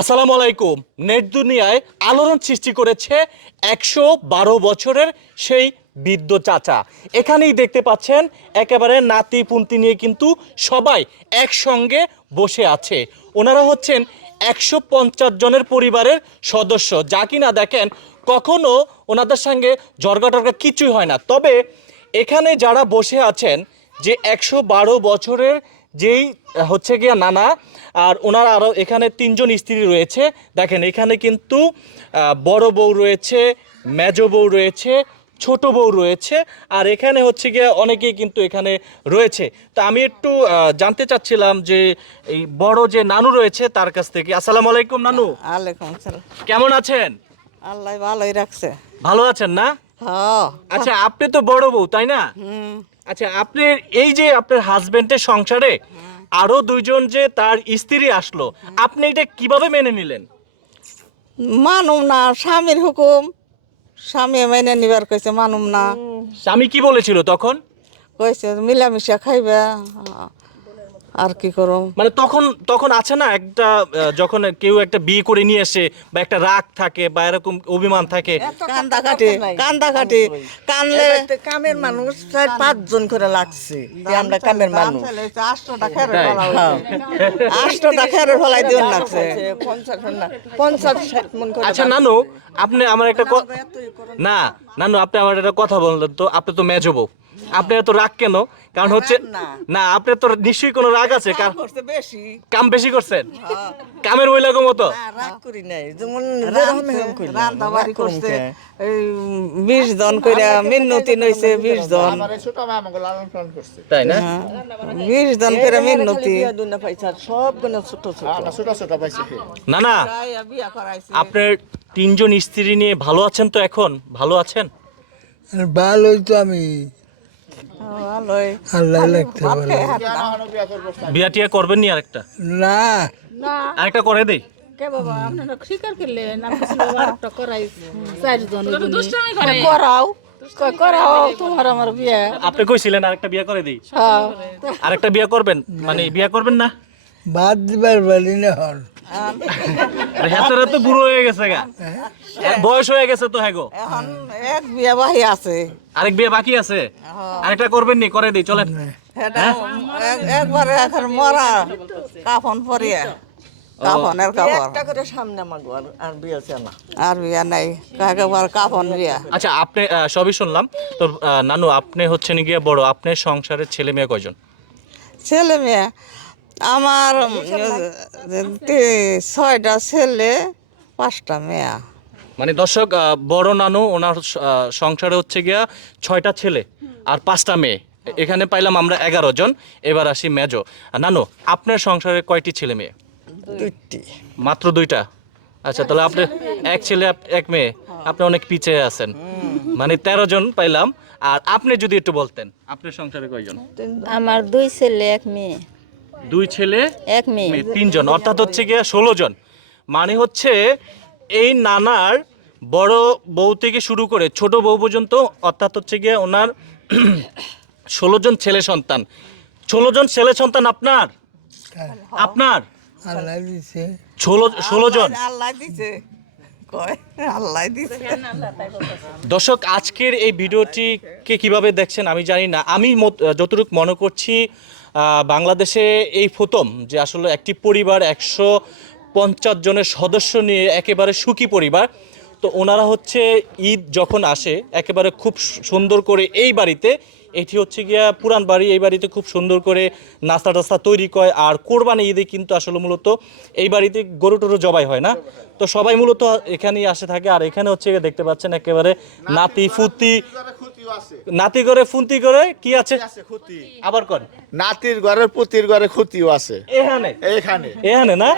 আসসালামু আলাইকুম। নেট দুনিয়ায় আলোড়ন সৃষ্টি করেছে একশো বারো বছরের সেই বৃদ্ধ চাচা। এখানেই দেখতে পাচ্ছেন, একেবারে নাতি পুন্তি নিয়ে কিন্তু সবাই একসঙ্গে বসে আছে। ওনারা হচ্ছেন একশো পঞ্চাশ জনের পরিবারের সদস্য। যা কিনা দেখেন, কখনো ওনাদের সঙ্গে জর্গা টর্গা কিছুই হয় না। তবে এখানে যারা বসে আছেন, যে একশো বারো বছরের যেই হচ্ছে গিয়া নানা আর ওনার আরও এখানে তিনজন স্ত্রী রয়েছে। দেখেন এখানে কিন্তু বড় বউ রয়েছে মেজ বউ রয়েছে ছোট বউ রয়েছে আর এখানে হচ্ছে গিয়ে অনেকেই কিন্তু এখানে রয়েছে। তো আমি একটু জানতে চাচ্ছিলাম যে এই বড় যে নানু রয়েছে তার কাছ থেকে। আসসালামু আলাইকুম নানু। আলাইকুম কেমন আছেন? আল্লাহ ভালোই রাখছে। ভালো আছেন না? হ্যাঁ। আচ্ছা আপনি তো বড় বউ তাই না? আচ্ছা আপনি এই যে আপনার হাজবেন্ডের সংসারে আরও দুইজন যে তার স্ত্রী আসলো আপনি এটা কীভাবে মেনে নিলেন? মানুম না স্বামীর হুকুম। স্বামী মেনে নিবার কইছে মানুম না। স্বামী কি বলেছিল তখন? কইছে মিলামিশা খাইবে। আর কি করুম মানে তখন তখন আছে না একটা যখন কেউ একটা বিয়ে করে নিয়ে আসে বা একটা রাগ থাকে বা এরকম অভিমান থাকে কান্দা কাটি কান্দা কাটি কানলে কামের মানুষ চার পাঁচজন করে লাগছে আমরা কামের মানুষ। আষ্টটা খেরে আষ্টটা খেরে ফলাই দিও লাগছে। পঞ্চাশ না পঞ্চাশ ষাট মন করে আচ্ছা নানু আপনি আমার একটা না। নানু আপনি আমার একটা কথা বললেন তো আপনি তো মেজো বউ আপনি এত রাগ কেন? কারণ হচ্ছে না। আপনার তো নিশ্চয়ই কোনো রাগ আছে। কারণ বেশি। কাম বেশি করছেন? কামের মহিলাকে মতো? রাগ করি নাই। যেমন না। রান্না বাড়ি করছে এই জন কইরা মিন্নতি নইছে বিশ জন। তাই না? বিশ জন করে মিন্নতি। দুনা পাইছে সবগুলো ছোট ছোট। না না বিয়া আপনার তিনজন স্ত্রী নিয়ে ভালো আছেন তো এখন? ভালো আছেন? ভালোই তো আমি। আল্লাহ লাগতে বলে বিয়া টিয়া করবেন নি আরেকটা? না। আরেকটা করে দেই। কে বাবা আপনারা স্বীকার করলেন আমি করাই চারজন করাও তোমার আমার বিয়া। আপনি কইছিলেন আরেকটা বিয়া করে দিই। হ্যাঁ। আরেকটা বিয়া করবেন? মানে বিয়া করবেন না? বাদ দিবার পারি না আরে তো বুড়ো হয়ে গেছে গা। বয়স হয়ে গেছে তো হ্যাগো এখন এক বিয়া বাহি আছে। আরেক বিয়ে বাকি আছে? আরেকটা করবেন নি করে দেই চলেন। একবারে এখন মরা কাফন পরিয়া। কাফনের কাপড়। একটা করে সামনে আমাগো আর আর বিয়া আছে না। আর বিয়া নাই। একেবারে কাফন বিয়া। আচ্ছা আপনি সবই শুনলাম। তো নানু আপনি হচ্ছেন গিয়ে বড়। আপনার সংসারের ছেলে মেয়ে কয়জন? ছেলে মেয়ে আমার ছয়টা ছেলে পাঁচটা মেয়া। মানে দর্শক বড় নানু ওনার সংসারে হচ্ছে গিয়া ছয়টা ছেলে আর পাঁচটা মেয়ে। এখানে পাইলাম আমরা এগারো জন এবার আসি মেজো। নানু আপনার সংসারে কয়টি ছেলে মেয়ে? দুইটি। মাত্র দুইটা? আচ্ছা তাহলে আপনি এক ছেলে এক মেয়ে। আপনি অনেক পিছিয়ে আছেন। মানে তেরো জন পাইলাম। আর আপনি যদি একটু বলতেন আপনার সংসারে কয়জন? আমার দুই ছেলে এক মেয়ে। দুই ছেলে এক মেয়ে। তিনজন অর্থাৎ হচ্ছে গিয়ে ষোলো জন। মানে হচ্ছে এই নানার বড় বউ থেকে শুরু করে ছোট বউ পর্যন্ত অর্থাৎ হচ্ছে গিয়ে ওনার ষোলো জন ছেলে সন্তান। ষোলো জন ছেলে সন্তান আপনার? আপনার? আল্লাহ ষোলো ষোলো জন? আল্লাহ দিছে। কয়? আল্লাহ দিছে। দর্শক আজকের এই ভিডিওটিকে কীভাবে দেখছেন আমি জানি না। আমি মত- যতটুকু মনে করছি বাংলাদেশে এই প্রথম যে আসলে একটি পরিবার একশো পঞ্চাশ জনের সদস্য নিয়ে একেবারে সুখী পরিবার। তো ওনারা হচ্ছে ঈদ যখন আসে একেবারে খুব সুন্দর করে এই বাড়িতে এটি হচ্ছে গিয়া পুরান বাড়ি এই বাড়িতে খুব সুন্দর করে নাস্তা টাস্তা তৈরি করে আর কোরবানি ঈদে কিন্তু আসলে মূলত এই বাড়িতে গরু টরু জবাই হয় না। তো সবাই মূলত এখানেই আসে থাকে আর এখানে হচ্ছে গিয়ে দেখতে পাচ্ছেন একেবারে নাতি ফুতি। নাতি করে ফুন্তি করে কি আছে? আবার কর নাতির ঘরের পুতির ঘরে ক্ষতিও আছে। এখানে? এখানে। এখানে না?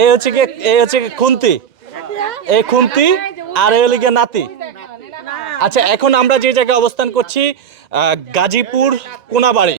এই হচ্ছে কি এই হচ্ছে খুন্তি। এই খুন্তি আর এই লিগে নাতি। আচ্ছা এখন আমরা যে জায়গায় অবস্থান করছি আহ, গাজীপুর কোনাবাড়ি।